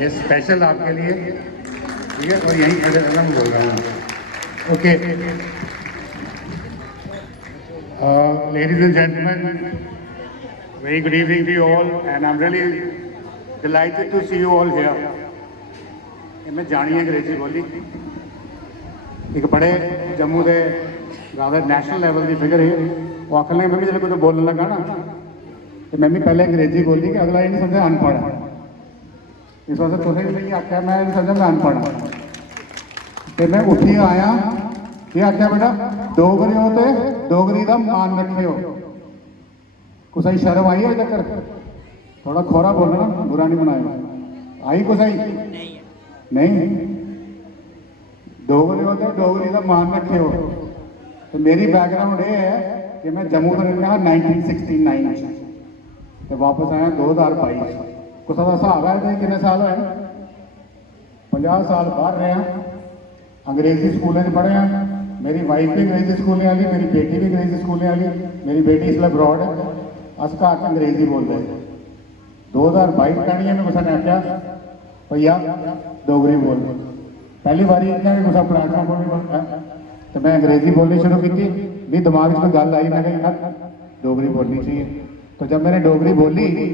ये स्पेशल आपके लिए, ठीक है। और यहीं खड़े रहना, मैं बोल रहा हूँ। Okay, ladies and gentlemen, very good evening to you all, and I'm really delighted to see you all here. मैं जानी अंग्रेजी बोली, एक बड़े जम्मू के रादर नेशनल लेवल की फिगर है। वो आखिर में भी जो बोलने लगा ना, तो मैं भी पहले अंग्रेजी बोली कि अगला ये नहीं समझा अनपढ़ है। इस वास्ते तुसें भी नहीं आख्या, मैं नहीं समझा मैं अनपढ़ हाँ। तो मैं उठी आया, ये आख्या बेटा डोगरी हो तो डोगरी का मान रखियो। कुछ शर्म आई है चक्कर? थोड़ा खोरा बोलना, बुरा नहीं बनाया। आई कुछ नहीं? डोगरी हो तो डोगरी का मान रखियो। तो मेरी बैकग्राउंड ये है कि मैं जम्मू में रहा 1969 तो वापस आया 2022। कुछ का हिसाब है कितने साल होए? 50 साल बाहर रहे हैं, अंग्रेजी स्कूलों में पढ़े हैं। मेरी वाइफ भी अंग्रेजी स्कूलें वाली, मेरी बेटी भी अंग्रेजी स्कूलें वाली। मेरी बेटी इसलिए अब्रॉड है, अस घर च अंग्रेजी बोलते हैं। 2022 कहनी है, मैं कुछ ने आख्या भैया डोगरी बोल। पहली बार कुछ प्लेटफॉर्म पर भी बोलता तो मैं अंग्रेजी बोलनी शुरू की थी। भी दिमाग में कोई गल आई, मैं कहा डोगरी बोलनी चाहिए। तो जब मैंने डोगरी बोली